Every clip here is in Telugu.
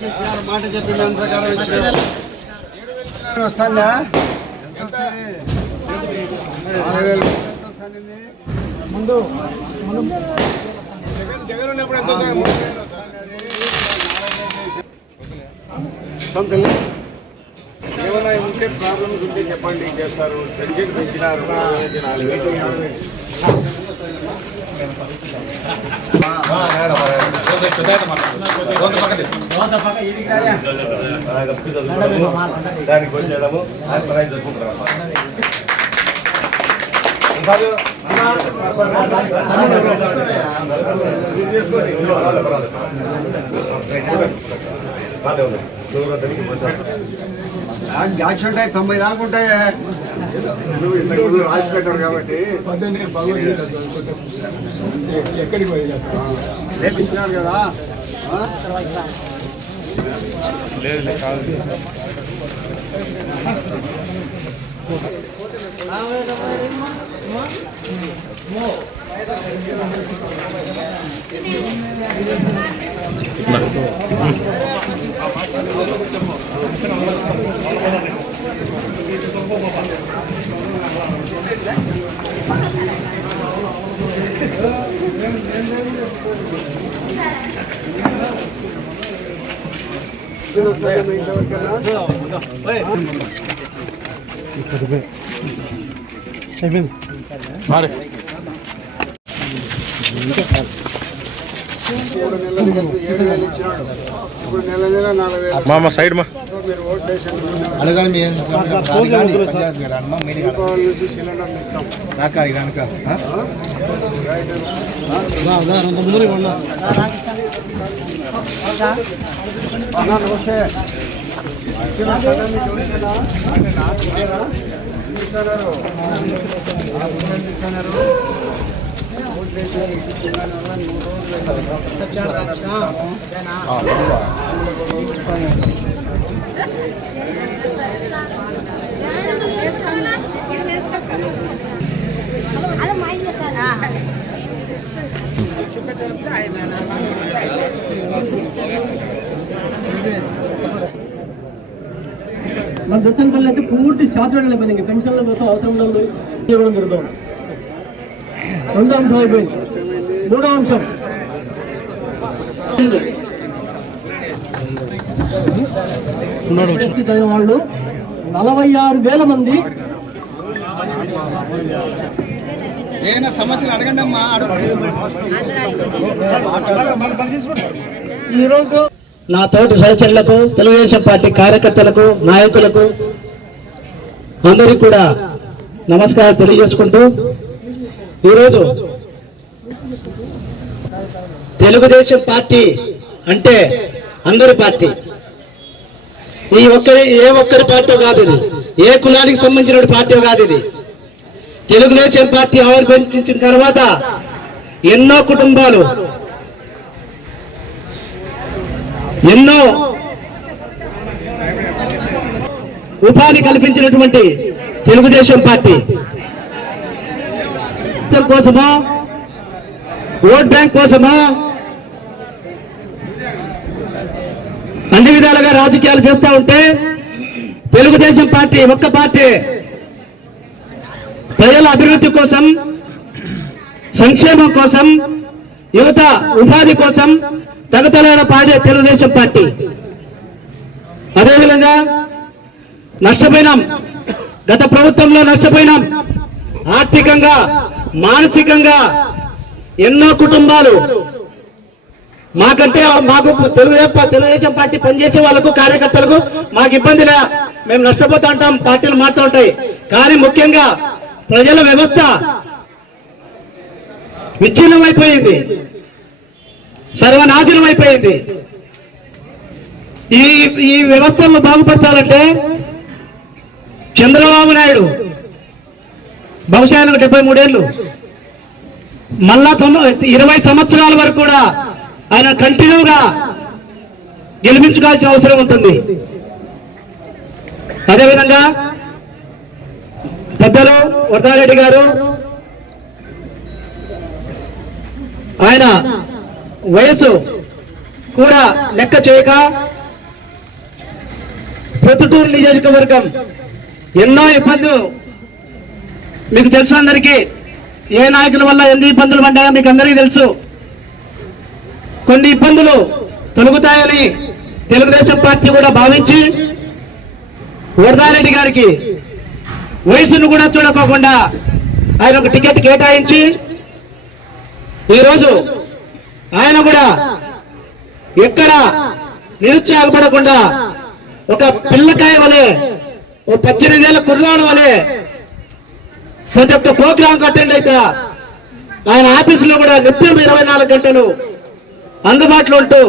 మాట చెప్పిన దాని ప్రకారం ఇచ్చిన వస్తాందా? ముందు జగన్ ఉన్నప్పుడు ఎంత. ఏమైనా ఉంటే ప్రాబ్లమ్స్ ఉంటే చెప్పండి చేస్తారు? సర్టిఫికేట్ పెంచినారు నాలుగు వేలు. దానికి వచ్చేయడము ఆయన ప్రైజ్ చేసుకుంటారు నాకు జాక్స్ ఉంటాయి తొంభై దాకా ఉంటాయి నువ్వు ఇంతకు ముందు రాసి పెట్టాడు కాబట్టి ఎక్కడికి పోయి రేపు ఇచ్చినారు కదా ఆ? ఇద్దరు వస్తాయా మీ ఇంట్లో వరకల్లా? మూడు నెలలకి కలిపి ఏడు వేలు ఇచ్చినాడు ఇప్పుడు నెల నెల నాలుగు వేలు మా సైడ్ మా మీరు వేసి అడగాలి మీ పంచాయతీ గారు అన్న మీటింగ్ దీపావళి నుంచి సిలిండర్లు ఇస్తాం. రాక కనుక అన్నా నమస్తే. ఇచ్చిన మన మీకు ఎవరికైనా? అయితే పూర్తి శాతం అయిపోయింది పెన్షన్ల కోసం అవసరం లేదు ఇవ్వడం జరుగుతుంది రెండో అంశం అయిపోయింది. మూడో అంశం. వాళ్ళు నలభై ఆరు వేల మంది. ఏదైనా సమస్యలు అడగండి అమ్మా ఈరోజు నా తోటి సహచరులకు తెలుగుదేశం పార్టీ కార్యకర్తలకు నాయకులకు అందరికీ కూడా నమస్కారం తెలియజేసుకుంటూ ఈరోజు తెలుగుదేశం పార్టీ అంటే అందరి పార్టీ. ఈ ఒక్కరి ఏ ఒక్కరి పార్టీ కాదు ఇది. ఏ కులానికి సంబంధించిన పార్టీ కాదు ఇది. తెలుగుదేశం పార్టీ ఆవిర్భవించిన తర్వాత ఎన్నో కుటుంబాలు ఎన్నో ఉపాధి కల్పించినటువంటి తెలుగుదేశం పార్టీ. కోసమా? ఓట్ బ్యాంక్ కోసమా? అన్ని విధాలుగా రాజకీయాలు చేస్తూ ఉంటే తెలుగుదేశం పార్టీ ఒక్క పార్టీ ప్రజల అభివృద్ధి కోసం సంక్షేమం కోసం యువత ఉపాధి కోసం తగతలైన పాడే తెలుగుదేశం పార్టీ. అదేవిధంగా నష్టపోయినాం. గత ప్రభుత్వంలో నష్టపోయినాం. ఆర్థికంగా మానసికంగా ఎన్నో కుటుంబాలు మాకంటే మాకు తెలుగుదేశం తెలుగుదేశం పార్టీ పనిచేసే వాళ్ళకు కార్యకర్తలకు మాకు ఇబ్బంది లే. మేము నష్టపోతూ ఉంటాం పార్టీలు మారుతూ ఉంటాయి. కానీ ముఖ్యంగా ప్రజల వ్యవస్థ విచ్ఛిన్నం అయిపోయింది. సర్వనాశనం అయిపోయింది. ఈ ఈ వ్యవస్థలను బాగుపరచాలంటే చంద్రబాబు నాయుడు బహుశా ఆయనకు డెబ్బై మూడేళ్ళు. మళ్ళా ఇరవై సంవత్సరాల వరకు కూడా ఆయన కంటిన్యూగా గెలిపించుకోవాల్సిన అవసరం ఉంటుంది. అదేవిధంగా పెద్దలు వరదారెడ్డి గారు ఆయన వయసు కూడా లెక్క చేయక ప్రొద్దుటూరు నియోజకవర్గం ఎన్నో ఇబ్బందులు మీకు తెలుసు అందరికీ ఏ నాయకుల వల్ల ఎన్ని ఇబ్బందులు పడ్డాయో మీకు అందరికీ తెలుసు. కొన్ని ఇబ్బందులు తొలగుతాయని తెలుగుదేశం పార్టీ కూడా భావించి వరదారెడ్డి గారికి వయసును కూడా చూడకోకుండా ఆయన ఒక టికెట్ కేటాయించి ఈరోజు ఆయన కూడా ఎక్కడ నిరుత్సాహపడకుండా ఒక పిల్లకాయ వలె ఓ పద్దెనిమిదేళ్ళ కుర్రాడు వలె ప్రతి ఒక్క ప్రోగ్రాం అటెండ్ అయితే ఆయన ఆఫీసులో కూడా నిత్యం ఇరవై నాలుగు గంటలు అందుబాటులో ఉంటూ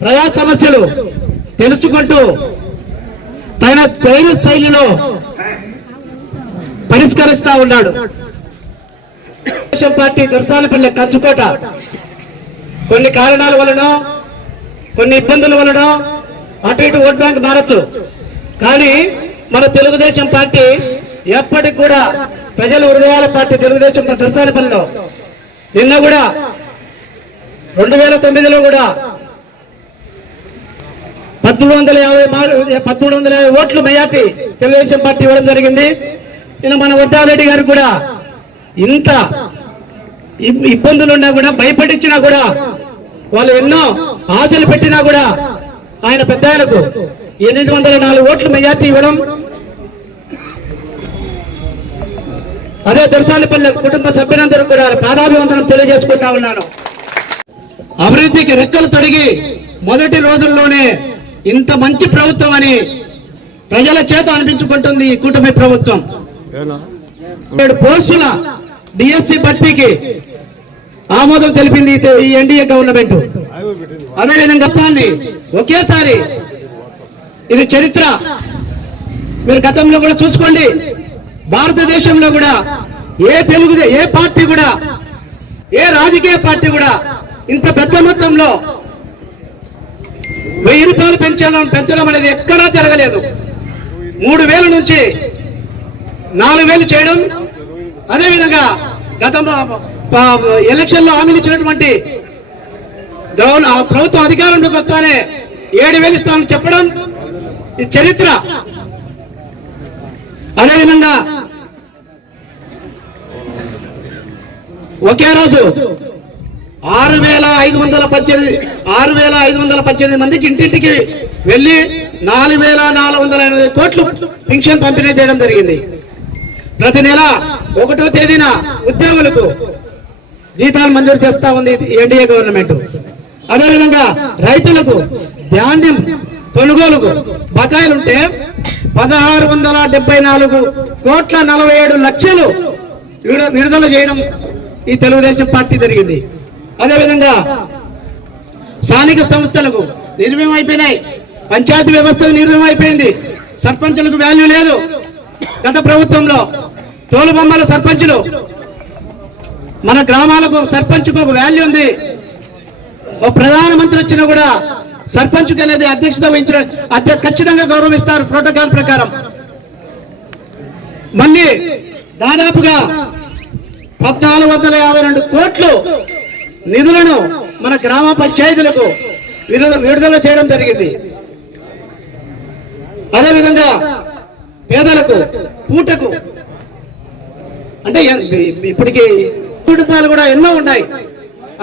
ప్రజా సమస్యలు తెలుసుకుంటూ తన తైన శైలిలో పరిష్కరిస్తా ఉన్నాడు. తెలుగుదేశం పార్టీ దర్శాలపల్లె కంచుకోట. కొన్ని కారణాల వలన కొన్ని ఇబ్బందుల వలన అటు ఇటు ఓట్ బ్యాంక్ మారచ్చు. కానీ మన తెలుగుదేశం పార్టీ ఎప్పటికి కూడా ప్రజల హృదయాల పార్టీ తెలుగుదేశం దర్శాలపల్లిలో నిన్న కూడా రెండు వేల తొమ్మిదిలో కూడా పద్మూడు వందల యాభై పదమూడు వందల యాభై ఓట్లు మెజార్టీ తెలుగుదేశం పార్టీ ఇవ్వడం జరిగింది. నిన్న మన వర్ధారెడ్డి గారు కూడా ఇంత ఇబ్బందులున్నా ఇబ్బందులు ఉన్నా కూడా భయపడించినా కూడా వాళ్ళు ఎన్నో ఆశలు పెట్టినా కూడా ఆయన పెద్ద ఆయనకు ఎనిమిది వందల నాలుగు ఓట్లు మెజార్టీ ఇవ్వడం అదే దర్శాలపల్లి కుటుంబ సభ్యులందరూ కూడా పాదాభివందనం తెలియజేసుకుంటా ఉన్నాను. అభివృద్ధికి రెక్కలు తొడిగి మొదటి రోజుల్లోనే ఇంత మంచి ప్రభుత్వం అని ప్రజల చేత అనిపించుకుంటుంది ఈ కూటమి ప్రభుత్వం. ఏడు పోస్టుల డిఎస్సి భర్తీకి ఆమోదం తెలిపింది ఈ ఎన్డీఏ గవర్నమెంట్. అదేవిధంగా గతాన్ని ఒకేసారి ఇది చరిత్ర. మీరు గతంలో కూడా చూసుకోండి. భారతదేశంలో కూడా ఏ తెలుగు ఏ పార్టీ కూడా ఏ రాజకీయ పార్టీ కూడా ఇంత పెద్ద మొత్తంలో వెయ్యి రూపాయలు పెంచడం పెంచడం అనేది ఎక్కడా జరగలేదు. మూడు వేల నుంచి నాలుగు వేలు చేయడం అదేవిధంగా గత ఎలక్షన్లో హామీలు ఇచ్చినటువంటి ఆ ప్రభుత్వం అధికారంలోకి వస్తానే ఏడు వేలు ఇస్తామని చెప్పడం ఈ చరిత్ర అదేవిధంగా ఒకే రోజు ఆరు వేల ఐదు వందల పద్దెనిమిది ఆరు వేల ఐదు వందల పద్దెనిమిది మందికి ఇంటింటికి వెళ్ళి నాలుగు వేల నాలుగు వందల ఎనభై కోట్లు పింఛన్ పంపిణీ చేయడం జరిగింది. ప్రతి నెల ఒకటో తేదీన ఉద్యోగులకు జీతాలు మంజూరు చేస్తా ఉంది ఎన్డీఏ గవర్నమెంట్. అదేవిధంగా రైతులకు ధాన్యం కొనుగోలుకు బకాయిలుంటే ఉంటే పదహారు వందల డెబ్బై నాలుగు కోట్ల నలభై ఏడు లక్షలు విడుదల- విడుదల చేయడం ఈ తెలుగుదేశం పార్టీ జరిగింది. అదేవిధంగా స్థానిక సంస్థలకు నిర్మయం అయిపోయినాయి. పంచాయతీ వ్యవస్థ నిర్మయం అయిపోయింది. సర్పంచులకు వాల్యూ లేదు. గత ప్రభుత్వంలో తోలుబొమ్మల సర్పంచులు మన గ్రామాలకు సర్పంచ్కు ఒక వాల్యూ ఉంది. ఓ ప్రధానమంత్రి వచ్చినా కూడా సర్పంచ్ అనేది అధ్యక్షత వహించడం ఖచ్చితంగా గౌరవిస్తారు ప్రోటోకాల్ ప్రకారం. మళ్ళీ దాదాపుగా పద్నాలుగు వందల యాభై రెండు కోట్లు నిధులను మన గ్రామ పంచాయతీలకు విడుదల చేయడం జరిగింది. అదేవిధంగా పేదలకు పూటకు అంటే ఇప్పటికి కుటుంబాలు కూడా ఎన్నో ఉన్నాయి.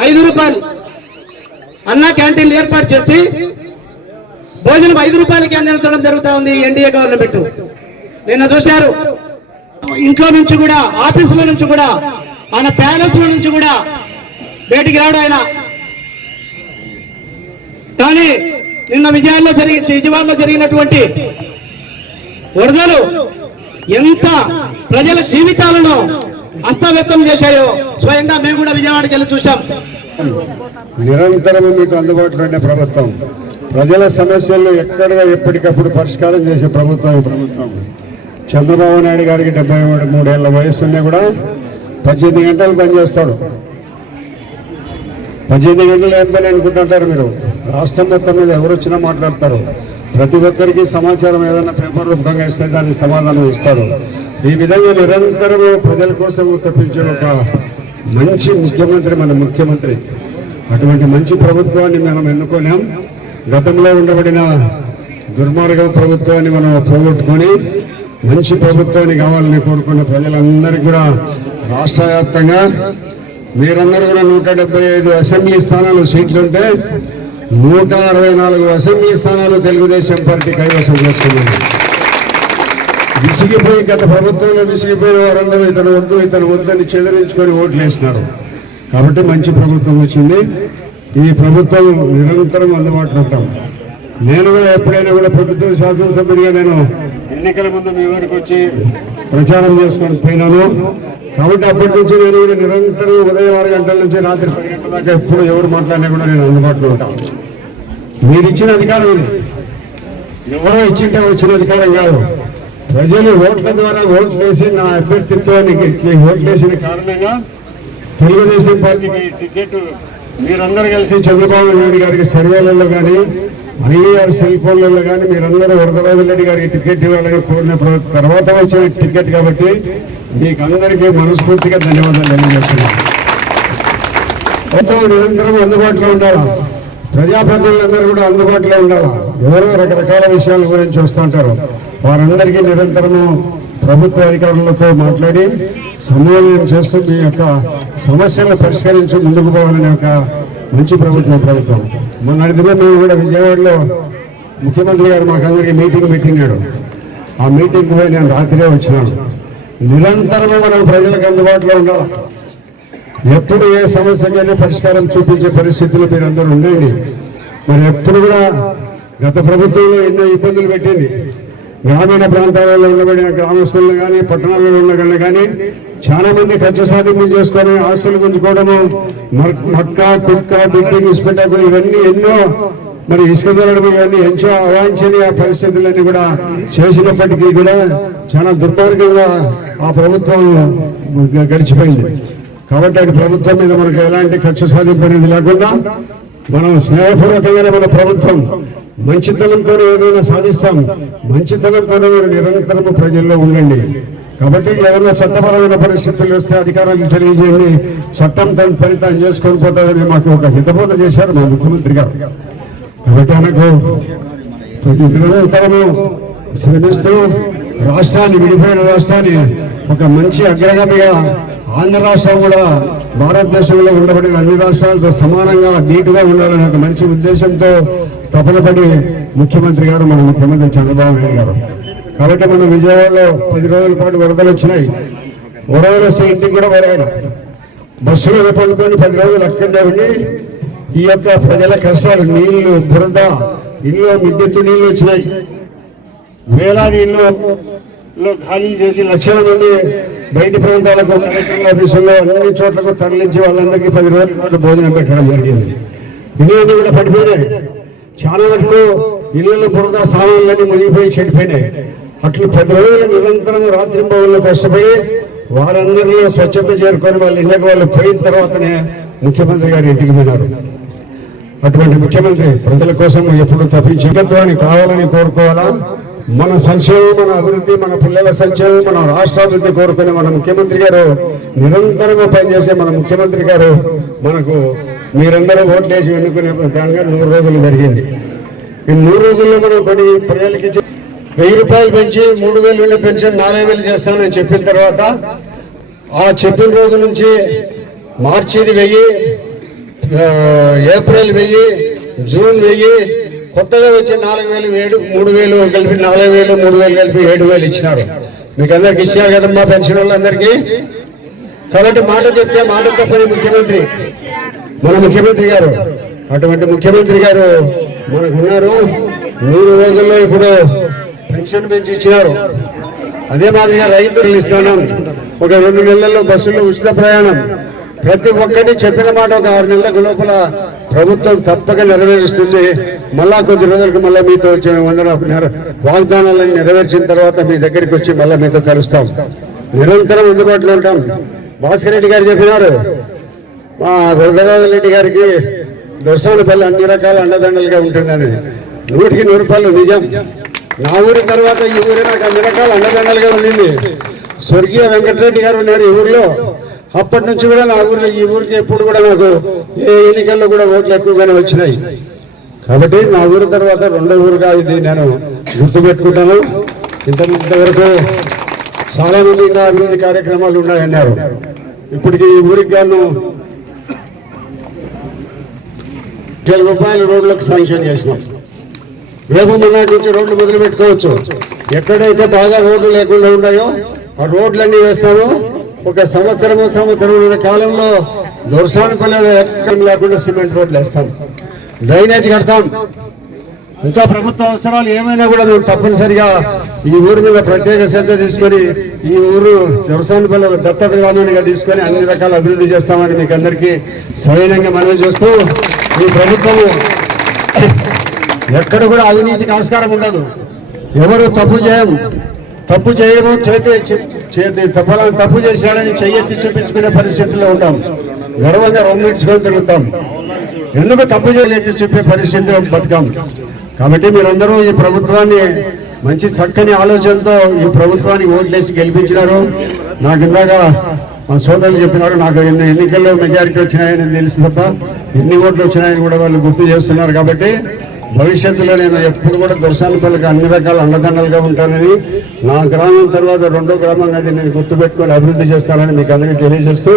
ఐదు రూపాయలు. అన్నా క్యాంటీన్లు ఏర్పాటు చేసి భోజనం ఐదు రూపాయలకి అందించడం జరుగుతూ ఉంది ఎన్డీఏ గవర్నమెంట్. నిన్న చూశారు. ఇంట్లో నుంచి కూడా ఆఫీసుల నుంచి కూడా ఆయన ప్యాలెస్ నుంచి కూడా బయటికి రాడు ఆయన. కానీ నిన్న విజయాల్లో జరిగి విజయవాడలో జరిగినటువంటి వరదలు ఎంత ప్రజల జీవితాలను అస్తవ్యక్తం చేశాయో స్వయంగా మేము కూడా విజయవాడకి వెళ్ళి చూసాం నిరంతరం మీకు అందుబాటులో ఉండే ప్రభుత్వం. ప్రజల సమస్యలు ఎక్కడ ఎప్పటికప్పుడు పరిష్కారం చేసే ప్రభుత్వం ఈ ప్రభుత్వం. చంద్రబాబు నాయుడు గారికి డెబ్బై మూడు మూడేళ్ళ వయసు ఉన్నా కూడా పద్దెనిమిది గంటలు పనిచేస్తాడు. పద్దెనిమిది గంటలు ఏం పని అనుకుంటుంటారు మీరు? రాష్ట్రం మొత్తం మీద ఎవరు వచ్చినా మాట్లాడతారు. ప్రతి ఒక్కరికి సమాచారం ఏదైనా పేపర్ రూపంగా ఇస్తే దానికి సమాధానం ఇస్తారు. ఈ విధంగా నిరంతరం ప్రజల కోసం తప్పించే ఒక మంచి ముఖ్యమంత్రి మన ముఖ్యమంత్రి. అటువంటి మంచి ప్రభుత్వాన్ని మనం ఎన్నుకోలేం గతంలో ఉండబడిన దుర్మార్గ ప్రభుత్వాన్ని మనం పోగొట్టుకొని మంచి ప్రభుత్వాన్ని కావాలని కోరుకున్న ప్రజలందరికీ కూడా రాష్ట్ర వ్యాప్తంగా మీరందరూ కూడా నూట డెబ్బై ఐదు అసెంబ్లీ స్థానాలు సీట్లు ఉంటే నూట అరవై నాలుగు అసెంబ్లీ స్థానాలు తెలుగుదేశం పార్టీ కైవసం చేసుకున్నారు. విసిగిపోయి గత ప్రభుత్వంలో విసిగిపోయిన వారందరూ ఇతను వద్దు ఇతను వద్దని చెదిరించుకొని ఓట్లు వేసినారు. కాబట్టి మంచి ప్రభుత్వం వచ్చింది. ఈ ప్రభుత్వం నిరంతరం అందుబాటులో ఉంటాం. నేను కూడా ఎప్పుడైనా కూడా ప్రభుత్వ శాసనసభ్యుడిగా నేను ఎన్నికల ముందు మీ వరకు వచ్చి ప్రచారం చేసుకొని పోయినాను. కాబట్టి అప్పటి నుంచి నేను కూడా నిరంతరం ఉదయం ఆరు గంటల నుంచి రాత్రి పది గంటల దాకా ఎప్పుడు ఎవరు మాట్లాడినా కూడా నేను అందుబాటులో ఉంటాను మీరు ఇచ్చిన అధికారం ఇది. ఎవరో ఇచ్చింటే వచ్చిన అధికారం కాదు. ప్రజలు ఓట్ల ద్వారా ఓట్లు వేసి నా అభ్యర్థిత్వానికి ఓట్లు వేసిన కారణంగా తెలుగుదేశం పార్టీకి టికెట్ మీరందరూ కలిసి చంద్రబాబు నాయుడు గారికి సర్వేలలో కానీ ఐఆర్ సెల్ ఫోన్లలో కానీ మీరందరూ వరదరాజు రెడ్డి గారికి టికెట్ ఇవ్వాలని కోరిన తర్వాత వచ్చిన టికెట్ కాబట్టి మీకు అందరికీ మనస్ఫూర్తిగా ధన్యవాదాలు తెలియజేస్తున్నాను. మొత్తం నిరంతరం అందుబాటులో ఉండాలా? ప్రజాప్రతినిధులందరూ కూడా అందుబాటులో ఉండాలా? ఎవరో రకరకాల విషయాల గురించి వస్తుంటారు వారందరికీ నిరంతరము ప్రభుత్వ అధికారులతో మాట్లాడి సమన్వయం చేస్తూ మీ యొక్క సమస్యలను పరిష్కరించి ముందుకు పోవాలనే ఒక మంచి ప్రభుత్వం ప్రభుత్వం. మొన్న దినం మేము కూడా విజయవాడలో ముఖ్యమంత్రి గారు మాకు అందరికీ మీటింగ్ పెట్టినాడు. ఆ మీటింగ్ పోయి నేను రాత్రే వచ్చినాను. నిరంతరము మనం ప్రజలకు అందుబాటులో ఉండాలి. ఎప్పుడు ఏ సమస్యకైనా పరిష్కారం చూపించే పరిస్థితులు మీరు అందరూ ఉండండి మరి ఎప్పుడు కూడా గత ప్రభుత్వంలో ఎన్నో ఇబ్బందులు పెట్టింది. గ్రామీణ ప్రాంతాలలో ఉండబడిన గ్రామస్తులను కానీ పట్టణాలలో ఉన్న కానీ చాలా మంది ఖర్చు సాధింపు చేసుకొని ఆస్తులు గుంజుకోవడము మక్క కుక్క బిల్డింగ్ ఇస్పెట్టకు ఇవన్నీ ఎన్నో మరి ఇసుక దొరకడం ఇవన్నీ ఎంతో అవాంఛనీయ పరిస్థితులన్నీ కూడా చేసినప్పటికీ కూడా చాలా దుర్మార్గంగా ఆ ప్రభుత్వం గడిచిపోయింది. కాబట్టి అటు ప్రభుత్వం మీద మనకు ఎలాంటి ఖర్చు సాధింపు అనేది లేకుండా మనం స్నేహపూర్వకంగానే మన ప్రభుత్వం మంచితనంతో ఏదైనా సాధిస్తాం. మంచితనంతో మీరు నిరంతరము ప్రజల్లో ఉండండి. కాబట్టి ఏదైనా చట్టపరమైన పరిస్థితులు వస్తే అధికారాన్ని తెలియజేయండి. చట్టం తన పని తాను చేసుకొని పోతుందని మాకు ఒక హితబోధ చేశారు మా ముఖ్యమంత్రి గారు. కాబట్టి ఆయనకు నిరంతరము శ్రమిస్తూ రాష్ట్రాన్ని విడిపోయిన రాష్ట్రాన్ని ఒక మంచి అగ్రగామిగా ఆంధ్ర రాష్ట్రం కూడా భారతదేశంలో ఉండబడిన అన్ని రాష్ట్రాలతో సమానంగా నీటుగా ఉండాలనే ఒక మంచి ఉద్దేశంతో తపనపడి ముఖ్యమంత్రి గారు మన ముఖ్యమంత్రి చంద్రబాబు నాయుడు గారు. కాబట్టి మనం విజయవాడలో పది రోజుల పాటు వరదలు వచ్చినాయి. వరదలు వస్తే ఇంటికి కూడా వరగడం బస్సు మీద పడుకొని పది రోజులు అక్కడే ఉండి ఈ యొక్క ప్రజల కష్టాలు నీళ్ళు బురద ఇల్లు విద్యుత్ నీళ్ళు వచ్చినాయి. వేలాది ఇల్లు ఖాళీ చేసి లక్షల మంది బయటి ప్రాంతాలకు కలెక్టర్ ఆఫీసుల్లో అన్ని చోట్లకు తరలించి వాళ్ళందరికీ పది రోజుల పాటు భోజనం పెట్టడం జరిగింది. ఇల్లు కూడా పడిపోయినాయి. చాలా వరకు ఇళ్ళలో బురద సామాన్లన్నీ మునిగిపోయి చెడిపోయినాయి. అట్లు పది రోజులు నిరంతరం రాత్రి భవన్లో కష్టపడి వారందరిలో స్వచ్ఛత చేరుకొని వాళ్ళ ఇళ్ళకి వాళ్ళు పోయిన తర్వాతనే ముఖ్యమంత్రి గారు ఇంటికి పోయినారు. అటువంటి ముఖ్యమంత్రి ప్రజల కోసం ఎప్పుడు తప్పించి కావాలని కోరుకోవాలా? మన సంక్షేమం మన అభివృద్ధి మన పిల్లల సంక్షేమం మన రాష్ట్ర అభివృద్ధి కోరుకునే మన ముఖ్యమంత్రి గారు నిరంతరంగా పనిచేసే మన ముఖ్యమంత్రి గారు మనకు మీరందరూ ఓట్లేసి ఎన్నుకునే దానిగా నూరు రోజులు జరిగింది. ఈ మూడు రోజుల్లో కూడా కొన్ని ప్రజలకి వెయ్యి రూపాయలు పెంచి మూడు వేలు వెళ్ళి పెన్షన్ నాలుగు వేలు చేస్తానని చెప్పిన తర్వాత ఆ చెప్పిన రోజు నుంచి మార్చిది వెయ్యి ఏప్రిల్ వెయ్యి జూన్ వెయ్యి కొత్తగా వచ్చే నాలుగు వేలు ఏడు మూడు వేలు కలిపి నాలుగు వేలు మూడు వేలు కలిపి ఏడు వేలు ఇచ్చినారు. మీకు అందరికి ఇచ్చారు కదమ్మా పెన్షన్ వాళ్ళందరికీ? కాబట్టి మాట చెప్తే మాట తప్పని ముఖ్యమంత్రి. మన ముఖ్యమంత్రి గారు అటువంటి ముఖ్యమంత్రి గారు మనకు ఉన్నారు మూడు రోజుల్లో ఇప్పుడు పెన్షన్ పెంచి ఇచ్చినారు. అదే మాదిరిగా రైతులు ఇస్తున్నాం. ఒక రెండు నెలల్లో బస్సుల్లో ఉచిత ప్రయాణం. ప్రతి ఒక్కటి చెప్పిన మాట ఒక ఆరు నెలల లోపల ప్రభుత్వం తప్పక నెరవేరుస్తుంది. మళ్ళా కొద్ది రోజులకు మళ్ళీ మీతో వచ్చి వందన వాగ్దానాలను నెరవేర్చిన తర్వాత మీ దగ్గరికి వచ్చి మళ్ళీ మీతో కలుస్తాం. నిరంతరం అందుబాటులో ఉంటాం. భాస్కర్ రెడ్డి గారు చెప్పినారు మా వరదరాజు రెడ్డి గారికి దర్శనపల్లి అన్ని రకాల అండదండలుగా ఉంటుందని. నూటికి నూరు రూపాయలు నిజం. నా ఊరి తర్వాత ఈ ఊరి నాకు అన్ని రకాల అండదండలుగా ఉండింది. స్వర్గీయ వెంకటరెడ్డి గారు ఉన్నారు ఈ ఊరిలో. అప్పటి నుంచి కూడా నా ఊరిలో ఈ ఊరికి ఎప్పుడు కూడా నాకు ఏ ఎన్నికల్లో కూడా ఓట్లు ఎక్కువగానే వచ్చినాయి. కాబట్టి నా ఊరి తర్వాత రెండో ఊరుగా ఇది నేను గుర్తుపెట్టుకుంటాను. ఇంత ఇంతవరకు చాలా మంది ఇంకా అభివృద్ధి కార్యక్రమాలు ఉన్నాయన్నారు. ఇప్పటికి ఈ ఊరికి గాను వేల రూపాయల రోడ్లకు శాంక్షన్ చేసినాం. రేపు మొన్నటి నుంచి రోడ్లు మొదలు పెట్టుకోవచ్చు. ఎక్కడైతే బాగా రోడ్లు లేకుండా ఉన్నాయో ఆ రోడ్లన్నీ వేస్తాము ఒక సంవత్సరము సంవత్సరం కాలంలో దొరసానపల్లి ఎక్కడ లేకుండా సిమెంట్ రోడ్లు వేస్తాం డ్రైనేజ్ కడతాం. ఇంకా ప్రభుత్వ అవసరాలు ఏమైనా కూడా మేము తప్పనిసరిగా ఈ ఊరి మీద ప్రత్యేక శ్రద్ధ తీసుకొని ఈ ఊరు వ్యవసాయ దత్తత గ్రామానిగా తీసుకొని అన్ని రకాల అభివృద్ధి చేస్తామని మీకు అందరికీ సరైనంగా మనవి చేస్తూ ఈ ప్రభుత్వము ఎక్కడ కూడా అవినీతికి ఆస్కారం ఉండదు. ఎవరు తప్పు చేయం తప్పు చేయము చేతి చేతి తప్పలా తప్పు చేశాడని చెయ్యెత్తి చూపించుకునే పరిస్థితుల్లో ఉంటాం. గర్వంగా రొమ్మించుకొని తిరుగుతాం. ఎందుకు తప్పు చేయలేదు చెప్పే పరిస్థితిలో బతుకాం? కాబట్టి మీరందరూ ఈ ప్రభుత్వాన్ని మంచి చక్కని ఆలోచనతో ఈ ప్రభుత్వాన్ని ఓట్లేసి గెలిపించినారు. నాకు ఇందాక మా సోదరులు చెప్పినారు నాకు ఎన్ని ఎన్నికల్లో మెజారిటీ వచ్చినాయని తెలుసు తప్ప ఎన్ని ఓట్లు వచ్చినాయని కూడా వాళ్ళు గుర్తు చేస్తున్నారు కాబట్టి భవిష్యత్తులో నేను ఎప్పుడు కూడా దర్శనపల్లికి అన్ని రకాల అండదండలుగా ఉంటానని నా గ్రామం తర్వాత రెండో గ్రామం అది నేను గుర్తుపెట్టుకొని అభివృద్ధి చేస్తానని మీకు అందరికీ తెలియజేస్తూ